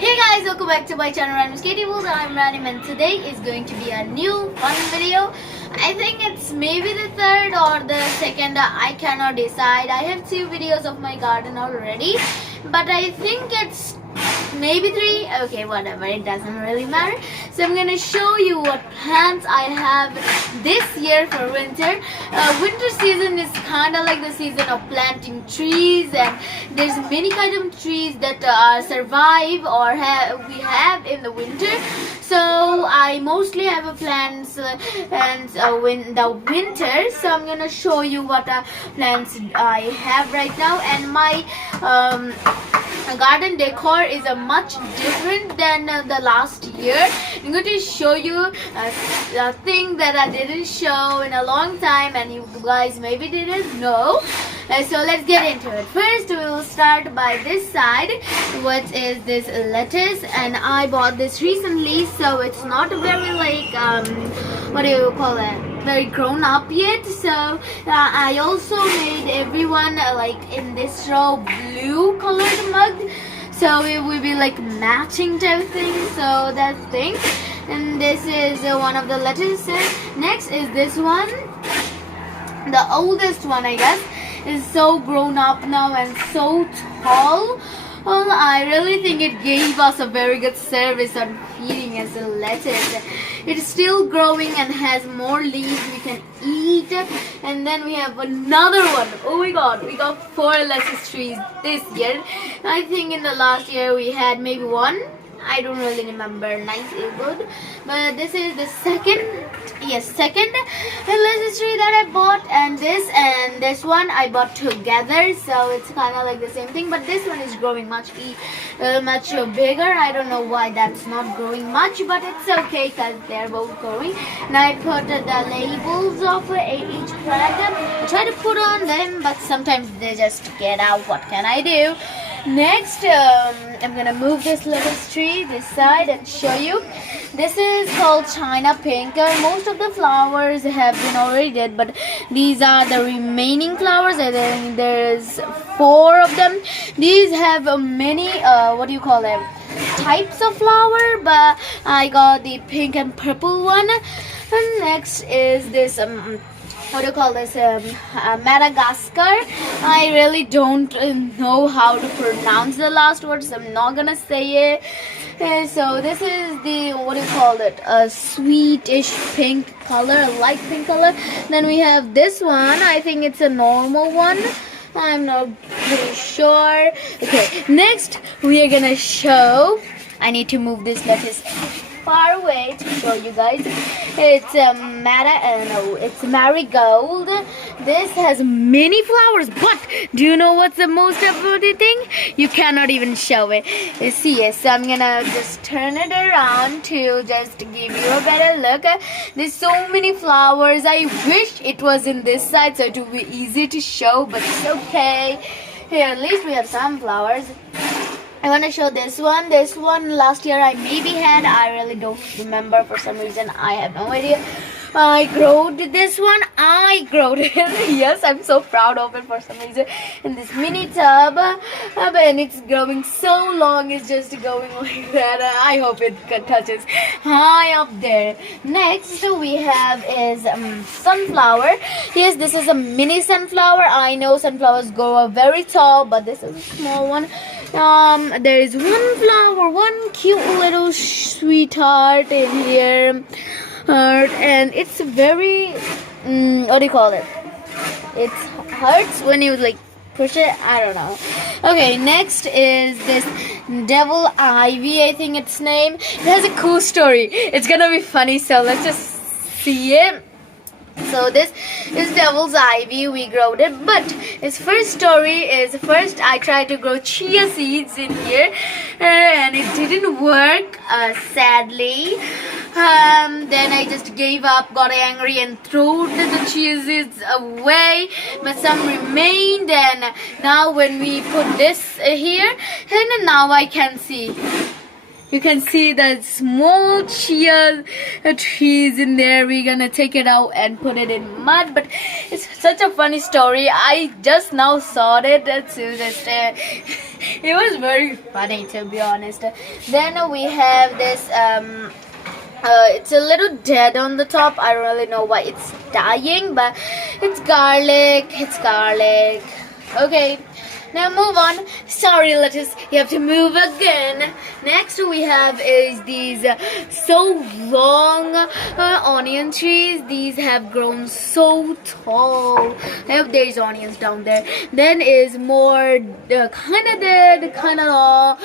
Hey guys, welcome back to my channel. I'm Katie Wood. I'm Ranim, and today is going to be a new fun video. I think it's maybe the third or the second. I cannot decide. I have 2 videos of my garden already, but I think it's maybe 3. Okay, whatever, it doesn't really matter. So I'm gonna show you what plants I have this year for winter. Winter season is kind of like the season of planting trees, and there's many kind of trees that survive or we have in the winter. So I mostly have plants in the winter. So I'm gonna show you what plants I have right now, and my garden decor is a much different than the last year. I'm going to show you a thing that I didn't show in a long time, and you guys maybe didn't know. So let's get into it. First we will start by this side, what is this lettuce, and I bought this recently, so it's not very like what do you call it, very grown up yet. So I also made everyone like in this row blue colored mug, so it will be like matching type thing. So that thing, and this is one of the lettuces. Next is this one, the oldest one I guess, is so grown up now and so tall. I really think it gave us a very good service on feeding us the lettuce. It's still growing and has more leaves we can eat. And then we have another one. Oh my god, we got 4 lettuce trees this year. I think in the last year we had maybe 1. I don't really remember. Nice, good. But this is the second lettuce tree that I bought, and this one I bought together, so it's kind of like the same thing. But this one is growing much bigger. I don't know why that's not growing much, but it's okay because they're both growing. And I put the labels of each plant. I try to put on them, but sometimes they just get out. What can I do? Next, I'm gonna move this lettuce tree this side and show you. This is called China Pink. Most of the flowers have been already dead, but these are the remaining flowers. I think there's 4 of them. These have many what do you call them, types of flower, but I got the pink and purple one. And next is this what do you call this, Madagascar. I really don't know how to pronounce the last words, so I'm not gonna say it. So this is the, what do you call it, a sweetish pink color, a light pink color. Then we have this one. I think it's a normal one, I'm not pretty sure. Okay, next we are gonna show, I need to move this lettuce far away to show you guys. It's it's marigold. This has many flowers, but do you know what's the most important thing? You cannot even show it. You see, yes, so I'm gonna just turn it around to just give you a better look. There's so many flowers. I wish it was in this side so it would be easy to show, but it's okay. Here, at least we have some flowers. I want to show this one. This one last year I maybe had. I really don't remember for some reason. I have no idea. I growed this one. I growed it. Yes, I'm so proud of it for some reason. In this mini tub. And it's growing so long. It's just going like that. I hope it touches high up there. Next we have is sunflower. Yes, this is a mini sunflower. I know sunflowers grow very tall, but this is a small one. There is one flower, one cute little sweetheart in here, and it's very what do you call it, it hurts when you like push it, I don't know. Okay, next is this devil ivy, I think its name. It has a cool story. It's gonna be funny, so let's just see it. So this is devil's ivy. We growed it, but its first story is, first I tried to grow chia seeds in here, and it didn't work, sadly. Then I just gave up, got angry, and threw the chia seeds away, but some remained. And now when we put this here, and now I can see You can see the small chia trees in there. We're gonna take it out and put it in mud. But it's such a funny story. I just now saw it. It was very funny, to be honest. Then we have this it's a little dead on the top. I don't really know why it's dying, but it's garlic. It's garlic. Okay, now move on. Sorry, lettuce, you have to move again. Next we have is these so long onion trees. These have grown so tall. I hope there is onions down there. Then is more kind of dead, kind of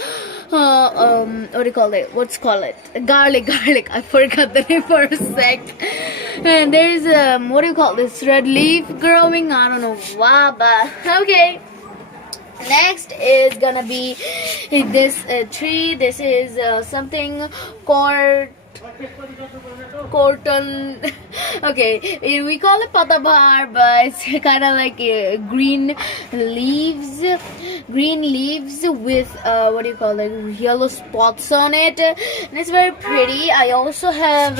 what do you call it? What's call it? Garlic. I forgot the name for a sec. And there's what do you call this? Red leaf growing. I don't know why, but okay. Next is gonna be this tree. This is something corton. Okay, we call it patabar, but it's kind of like green leaves with what do you call it, yellow spots on it, and it's very pretty. I also have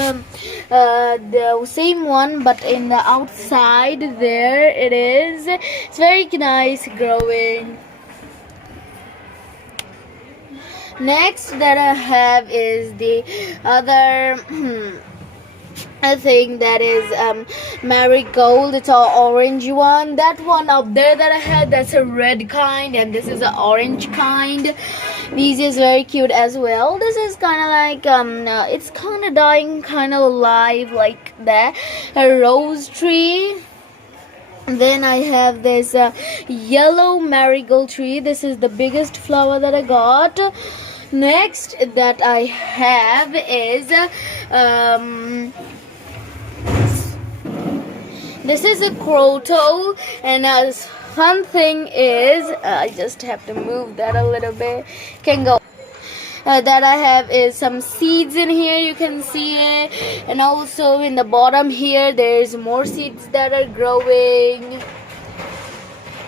the same one, but in the outside there it is. It's very nice growing. Next that I have is the other I think that is marigold. It's an orange one. That one up there that I had, that's a red kind, and this is an orange kind. These is very cute as well. This is kind of like it's kind of dying, kind of alive like that. A rose tree. Then I have this yellow marigold tree. This is the biggest flower that I got. Next that I have is this is a crotto, and as fun thing is I just have to move that a little bit. Can go. That I have is some seeds in here, you can see it, and also in the bottom here there's more seeds that are growing.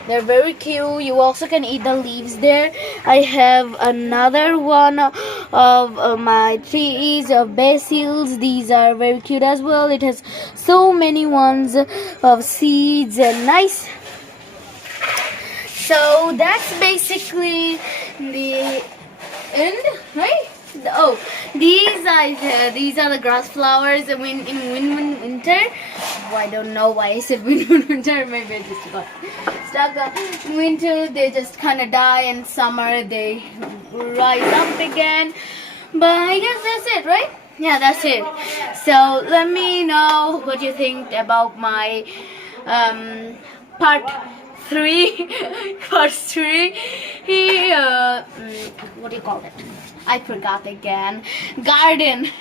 They're very cute. You also can eat the leaves there. I have another one of my trees of basils. These are very cute as well. It has so many ones of seeds and nice. So that's basically the end, right? Oh, these are the grass flowers in winter. Oh, I don't know why I said winter. Maybe I just got stuck. In winter they just kind of die, and summer they rise up again. But I guess that's it, right? Yeah, that's it. So let me know what you think about my part 3. What do you call it? I forgot again. Garden.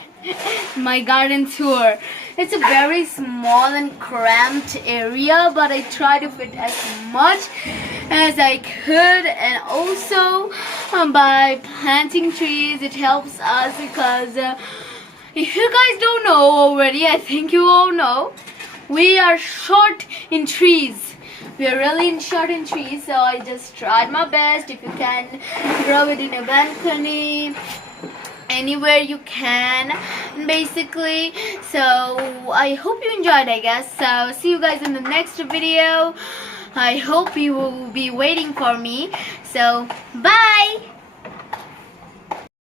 My garden tour. It's a very small and cramped area, but I try to fit as much as I could. And also by planting trees, it helps us because if you guys don't know already, I think you all know, we are short in trees. We are really short in trees, so I just tried my best. If you can grow it in a balcony, anywhere you can, basically. So I hope you enjoyed, I guess. So see you guys in the next video. I hope you will be waiting for me. So bye.